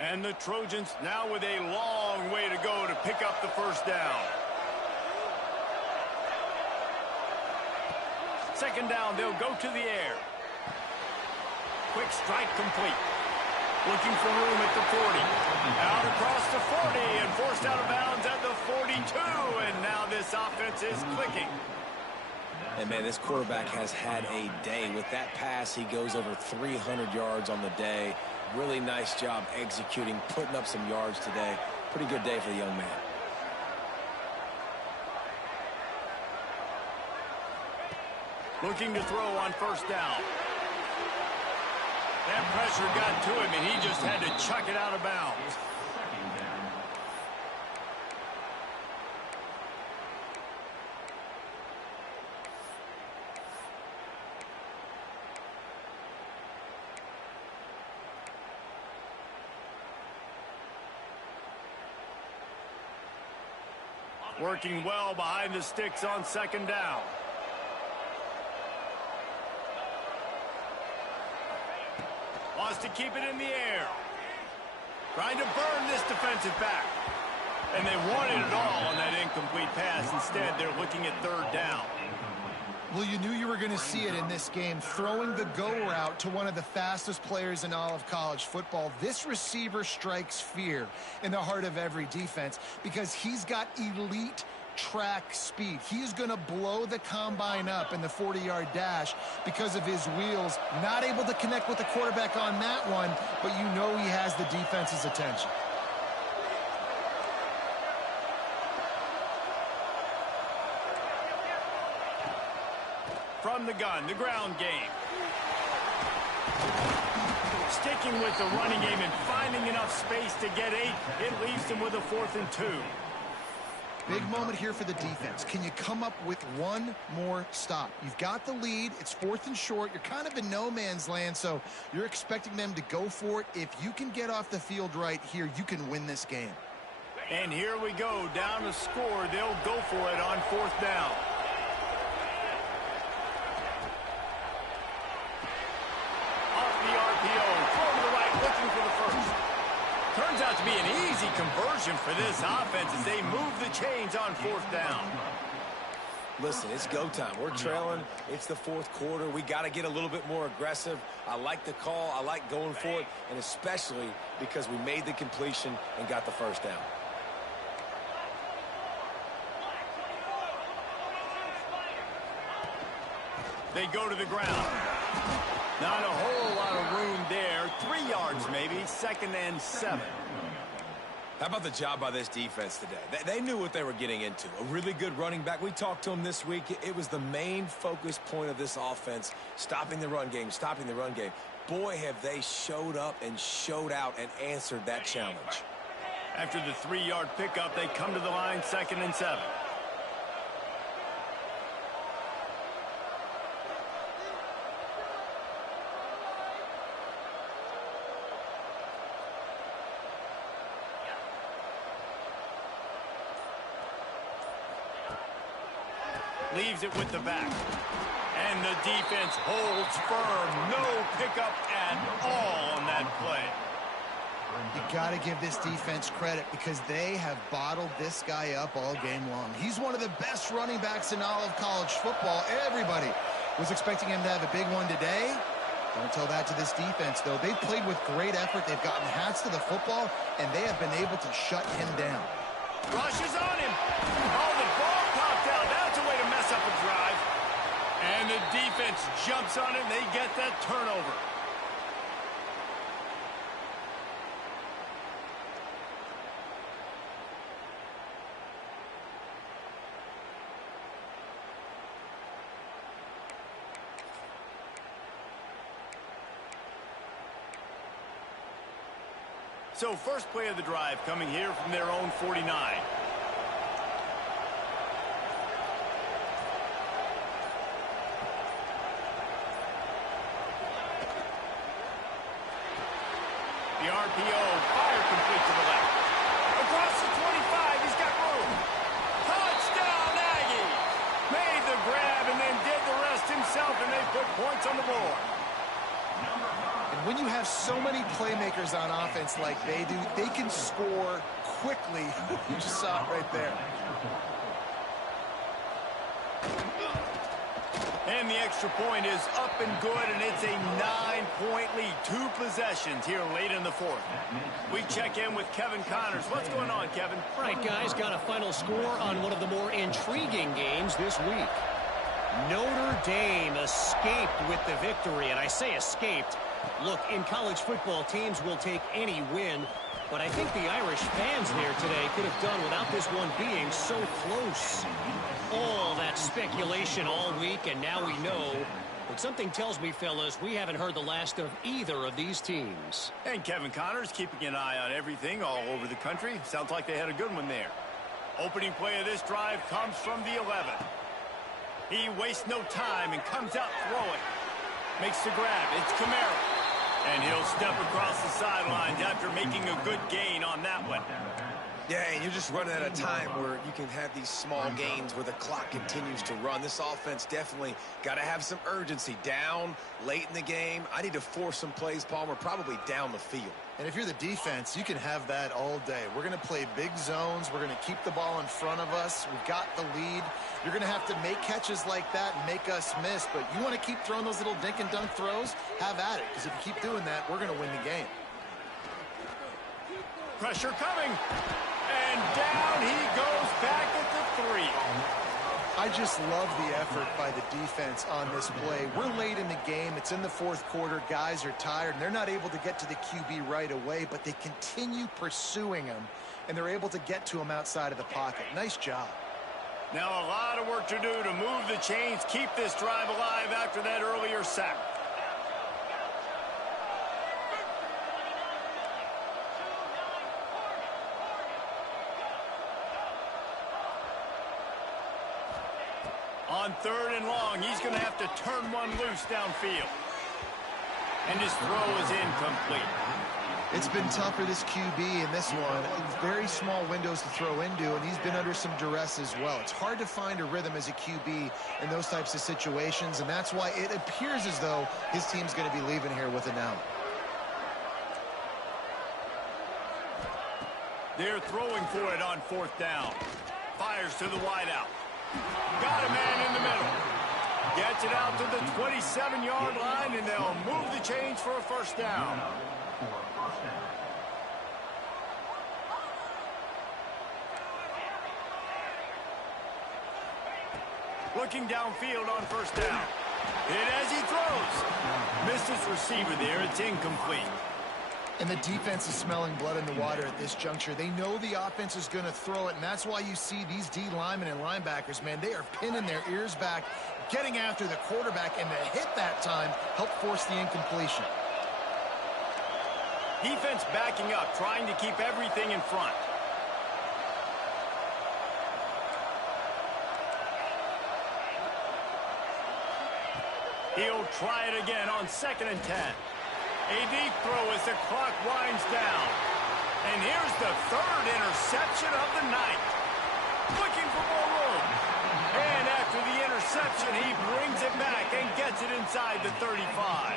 And the Trojans now with a long way to go to pick up the first down. Second down, they'll go to the air. Quick strike complete. Looking for room at the 40. Out across the 40 and forced out of bounds at the 42. And now this offense is clicking. And, man, this quarterback has had a day. With that pass, he goes over 300 yards on the day. Really nice job executing, putting up some yards today. Pretty good day for the young man. Looking to throw on first down. That pressure got to him, and he just had to chuck it out of bounds. Working well behind the sticks on second down. Wants to keep it in the air. Trying to burn this defensive back. And they wanted it all on that incomplete pass. Instead, they're looking at third down. Well, you knew you were going to see it in this game, throwing the go route to one of the fastest players in all of college football. This receiver strikes fear in the heart of every defense because he's got elite track speed. He's going to blow the combine up in the 40-yard dash because of his wheels. Not able to connect with the quarterback on that one, but you know he has the defense's attention. From the gun, the ground game. Sticking with the running game and finding enough space to get 8. It leaves them with a 4th and 2. Big moment here for the defense. Can you come up with one more stop? You've got the lead. It's 4th and short. You're kind of in no man's land, so you're expecting them to go for it. If you can get off the field right here, you can win this game. And here we go. Down to score. They'll go for it on 4th down. Turns out to be an easy conversion for this offense as they move the chains on 4th down. Listen, it's go time. We're trailing. It's the 4th quarter. We got to get a little bit more aggressive. I like the call. I like going for it, and especially because we made the completion and got the first down. They go to the ground. Not a whole lot of room there. 3 yards maybe. 2nd and 7. How about the job by this defense today? They knew what they were getting into. A really good running back. We talked to him this week. It was the main focus point of this offense, stopping the run game, stopping the run game. Boy, have they showed up and showed out and answered that challenge. After the 3-yard pickup, they come to the line 2nd and 7. Leaves it with the back. And the defense holds firm. No pickup at all on that play. You got to give this defense credit because they have bottled this guy up all game long. He's one of the best running backs in all of college football. Everybody was expecting him to have a big one today. Don't tell that to this defense, though. They've played with great effort. They've gotten hats to the football, and they have been able to shut him down. Rushes on him. Oh, the ball popped out. That's a way to mess up a drive. And the defense jumps on it, and they get that turnover. So first play of the drive coming here from their own 49. The RPO, fire complete to the left. Across the 25, he's got room. Touchdown, Aggies! Made the grab and then did the rest himself, and they put points on the board. And when you have so many playmakers on offense like they do, they can score quickly. You just saw it right there. And the extra point is up and good, and it's a 9-point lead. 2 possessions here late in the 4th. We check in with Kevin Connors. What's going on, Kevin? All right, guys, got a final score on one of the more intriguing games this week. Notre Dame escaped with the victory, and I say escaped. Look, in college football, teams will take any win, but I think the Irish fans there today could have done without this one being so close. All that speculation all week, and now we know. But something tells me, fellas, we haven't heard the last of either of these teams. And Kevin Connors keeping an eye on everything all over the country. Sounds like they had a good one there. Opening play of this drive comes from the 11. He wastes no time and comes out throwing. Makes the grab. It's Kamara. And he'll step across the sidelines after making a good gain on that one. Yeah, and you're just running out of time where you can have these small gains where the clock continues to run. This offense definitely got to have some urgency. Down late in the game. I need to force some plays, Palmer, probably down the field. And if you're the defense, you can have that all day. We're going to play big zones. We're going to keep the ball in front of us. We've got the lead. You're going to have to make catches like that and make us miss. But you want to keep throwing those little dink and dunk throws? Have at it. Because if you keep doing that, we're going to win the game. Pressure coming. And down he goes back at the 3. I just love the effort by the defense on this play. We're late in the game. It's in the 4th quarter. Guys are tired, and they're not able to get to the QB right away, but they continue pursuing him, and they're able to get to him outside of the pocket. Nice job. Now a lot of work to do to move the chains, keep this drive alive after that earlier sack. On 3rd and long, he's going to have to turn one loose downfield. And his throw is incomplete. It's been tough for this QB in this one. Very small windows to throw into, and he's been under some duress as well. It's hard to find a rhythm as a QB in those types of situations, and that's why it appears as though his team's going to be leaving here with an out. They're throwing for it on 4th down. Fires to the wideout. Got a man in the middle. Gets it out to the 27-yard line, and they'll move the chains for a 1st down. Looking downfield on 1st down. Hit as he throws. Missed his receiver there. It's incomplete. And the defense is smelling blood in the water at this juncture. They know the offense is going to throw it, and that's why you see these D linemen and linebackers, man, they are pinning their ears back, getting after the quarterback, and the hit that time helped force the incompletion. Defense backing up, trying to keep everything in front. He'll try it again on 2nd and 10. A deep throw as the clock winds down. And here's the 3rd interception of the night. Looking for more room. And after the interception, he brings it back and gets it inside the 35.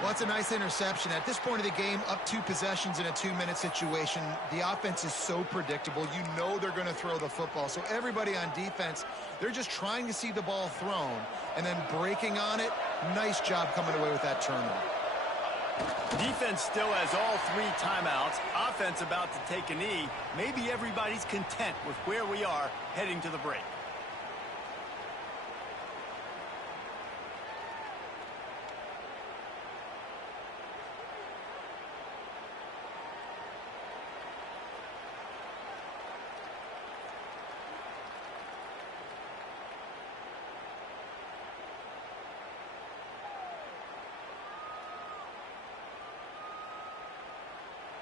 Well, that's a nice interception. At this point of the game, up 2 possessions in a 2-minute situation, the offense is so predictable. You know they're going to throw the football. So everybody on defense, they're just trying to see the ball thrown and then breaking on it. Nice job coming away with that turnover. Defense still has all 3 timeouts. Offense about to take a knee. Maybe everybody's content with where we are heading to the break.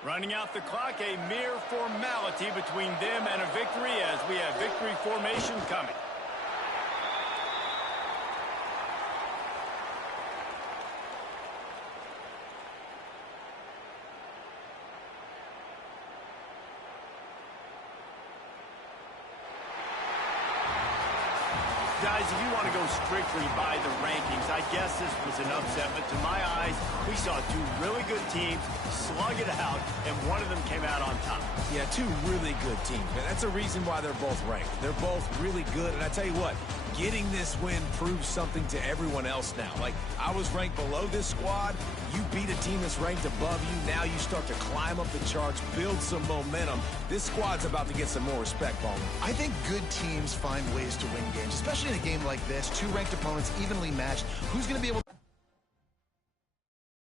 Running out the clock, a mere formality between them and a victory as we have victory formation coming. Guys, if you want to go strictly by the rankings, I guess this was an upset, but to my eyes, we saw 2 really good teams slug it out, and one of them came out on top. Yeah, 2 really good teams, man. That's a reason why they're both ranked. They're both really good, and I tell you what, getting this win proves something to everyone else now. Like, I was ranked below this squad. You beat a team that's ranked above you. Now you start to climb up the charts, build some momentum. This squad's about to get some more respect, Bowman. I think good teams find ways to win games, especially in a game like this. 2 ranked opponents evenly matched. Who's going to be able